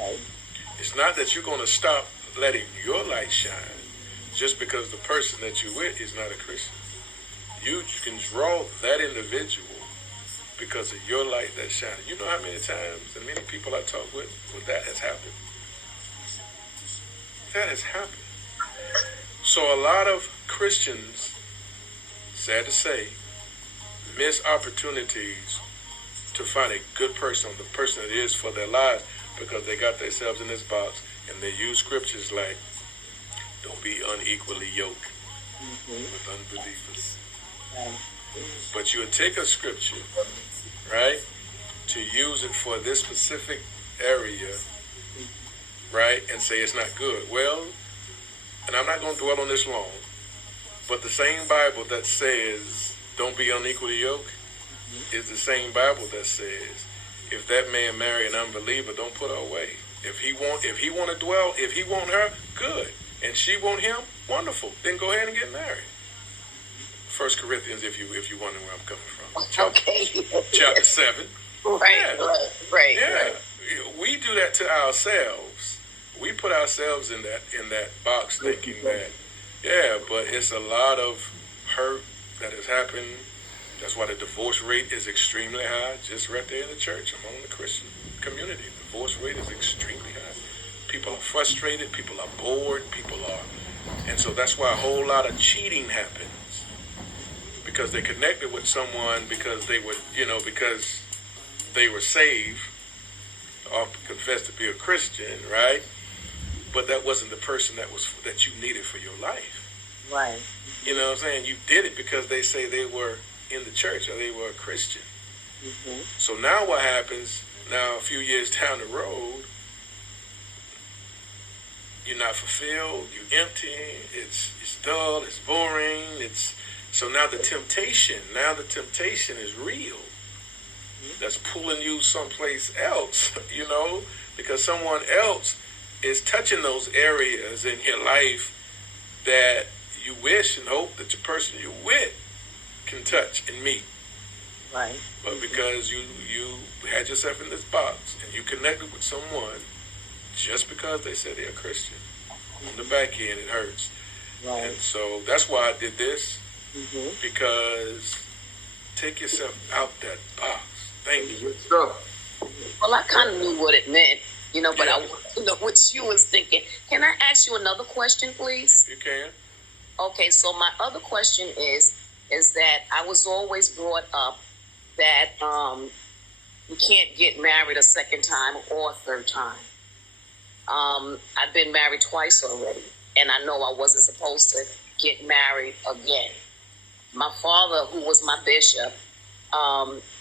Okay. It's not that you're going to stop letting your light shine just because the person that you're with is not a Christian. You can draw that individual because of your light that's shining. You know how many times and many people I talk with, well, that has happened. That has happened. So a lot of Christians, sad to say, miss opportunities to find a good person, the person that is for their lives, because they got themselves in this box and they use scriptures like, don't be unequally yoked with unbelievers. But you'll take a scripture, right, to use it for this specific area, right, and say it's not good. Well, and I'm not going to dwell on this long, but the same Bible that says don't be unequally yoked is the same Bible that says if that man marry an unbeliever, don't put her away. If he want her, good, and she want him, wonderful. Then go ahead and get married. 1 Corinthians, if you wondering where I'm coming from. Chapter 7. Right. Yeah. We do that to ourselves. We put ourselves in that box thinking that, but it's a lot of hurt that has happened. That's why the divorce rate is extremely high, just right there in the church, among the Christian community. The divorce rate is extremely high. People are frustrated, people are bored, and so that's why a whole lot of cheating happens. Because they connected with someone because they were saved or confessed to be a Christian, right? But that wasn't the person that you needed for your life. Right. You know what I'm saying? You did it because they say they were in the church or they were a Christian. So now what happens, now a few years down the road, you're not fulfilled, you're empty, it's dull, it's boring, so now the temptation is real. That's pulling you someplace else, because someone else is touching those areas in your life that you wish and hope that the person you're with can touch and meet. Right. But because you had yourself in this box and you connected with someone just because they said they're a Christian, on the back end it hurts. Right. And so that's why I did this, because take yourself out that box. Thank you. Well, I kind of knew what it meant, but I want to know what you was thinking. Can I ask you another question, please? You can. Okay, so my other question is that I was always brought up that you can't get married a second time or a third time. I've been married twice already, and I know I wasn't supposed to get married again. My father, who was my bishop,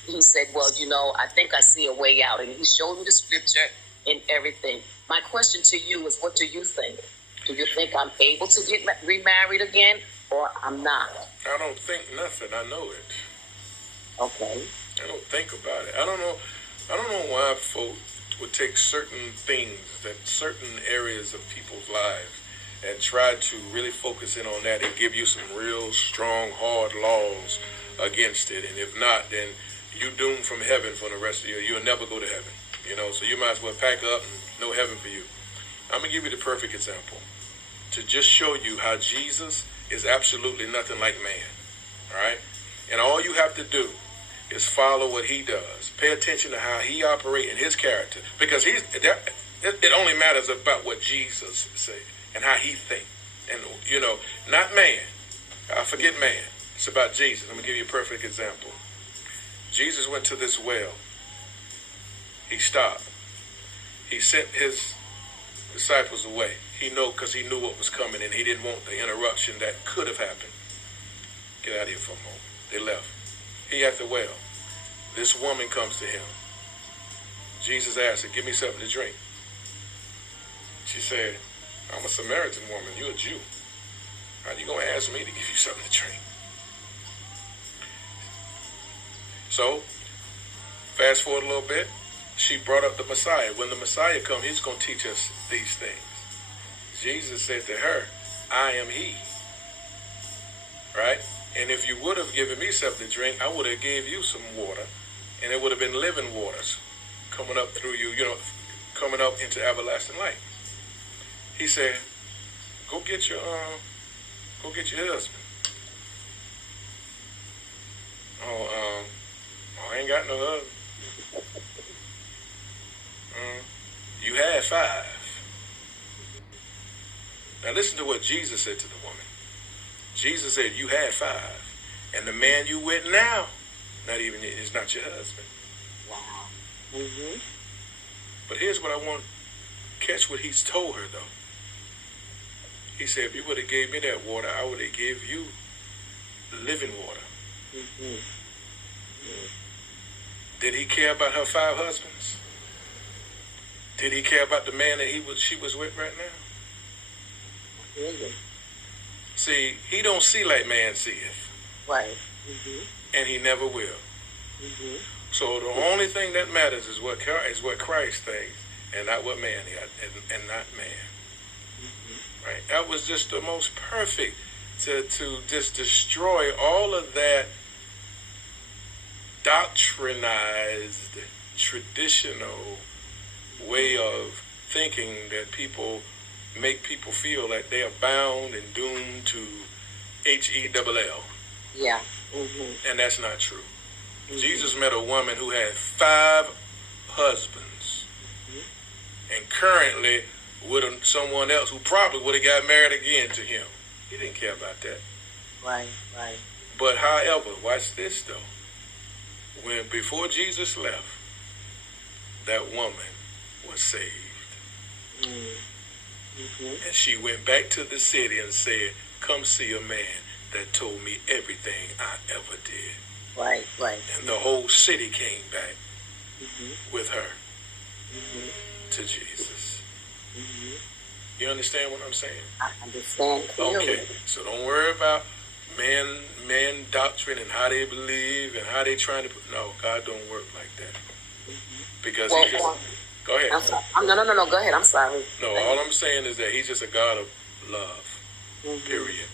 he said, well, I think I see a way out, and he showed me the scripture and everything. My question to you is, what do you think? Do you think I'm able to get remarried again, or I'm not? I don't think nothing. I know it. Okay. I don't think about it. I don't know why folks would take certain things, certain areas of people's lives, and try to really focus in on that and give you some real strong, hard laws against it. And if not, then you doomed from heaven for the rest of you'll never go to heaven. So you might as well pack up and no heaven for you. I'm going to give you the perfect example to just show you how Jesus is absolutely nothing like man. All right? And all you have to do is follow what he does. Pay attention to how he operates in his character. Because it only matters about what Jesus said and how he thinks. And, not man. I forget man. It's about Jesus. I'm going to give you a perfect example. Jesus went to this well. He stopped. He sent his disciples away. Because he knew what was coming, and he didn't want the interruption that could have happened. Get out of here for a moment. They left. He at the well. This woman comes to him. Jesus asked her, give me something to drink. She said, I'm a Samaritan woman. You're a Jew. How are you going to ask me to give you something to drink? So, fast forward a little bit. She brought up the Messiah. When the Messiah comes, he's going to teach us these things. Jesus said to her, I am he. Right? And if you would have given me something to drink, I would have gave you some water. And it would have been living waters coming up through you, coming up into everlasting life. He said, go get your husband. I ain't got no husband. You had 5. Now listen to what Jesus said to the woman. Jesus said, you had 5. And the man you with now, is not your husband. Wow. But here's what I want. Catch what he's told her, though. He said, if you would have gave me that water, I would have gave you living water. Did he care about her 5 husbands? Did he care about the man that she was with right now? See, he don't see like man seeth. Right. And he never will. So the only thing that matters is what Christ thinks, and not what man and not man. Right? That was just the most perfect to just destroy all of that doctrinized, traditional way of thinking that people make people feel like they are bound and doomed to HELL. Yeah. And that's not true. Jesus met a woman who had 5 husbands and currently with someone else who probably would have got married again to him. He didn't care about that. Right. But however, watch this though. Before Jesus left, that woman was saved. And she went back to the city and said, come see a man that told me everything I ever did. Right. And the whole city came back with her to Jesus. You understand what I'm saying? I understand clearly. Okay, so don't worry about man doctrine and how they believe and how they trying to. No, God don't work like that. Because he just. Go ahead. I'm sorry. No. Go ahead. I'm sorry. No, all I'm saying is that he's just a God of love. Period.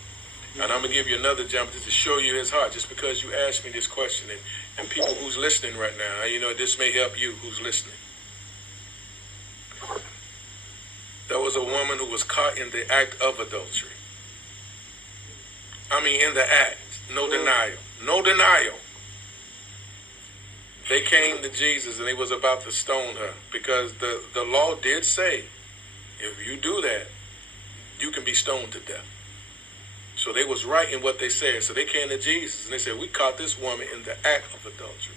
And I'm going to give you another jump just to show you his heart, just because you asked me this question. And people who's listening right now, this may help you who's listening. There was a woman who was caught in the act of adultery. In the act. No denial. No denial. They came to Jesus and they was about to stone her because the law did say, if you do that, you can be stoned to death. So they was right in what they said. So they came to Jesus and they said, we caught this woman in the act of adultery.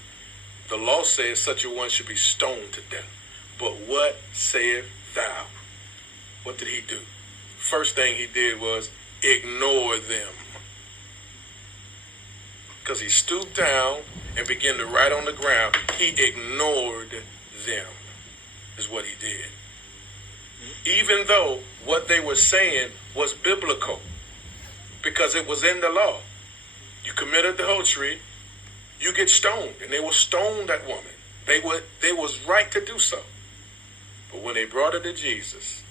The law says such a one should be stoned to death. But what sayest thou? What did he do? First thing he did was ignore them. Because he stooped down and began to write on the ground. He ignored them, is what he did. Even though what they were saying was biblical, because it was in the law. You committed adultery, you get stoned. And they will stone that woman. They was right to do so. But when they brought her to Jesus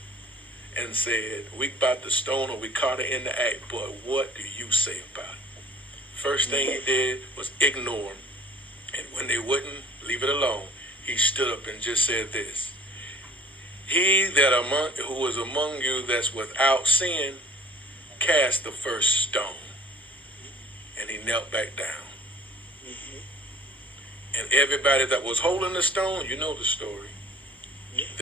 and said, we about to stone her, we caught her in the act, but what do you say about it? First thing he did was ignore them. And when they wouldn't leave it alone, he stood up and just said this. He who is among you that's without sin, cast the first stone. And he knelt back down. And everybody that was holding the stone, you know the story.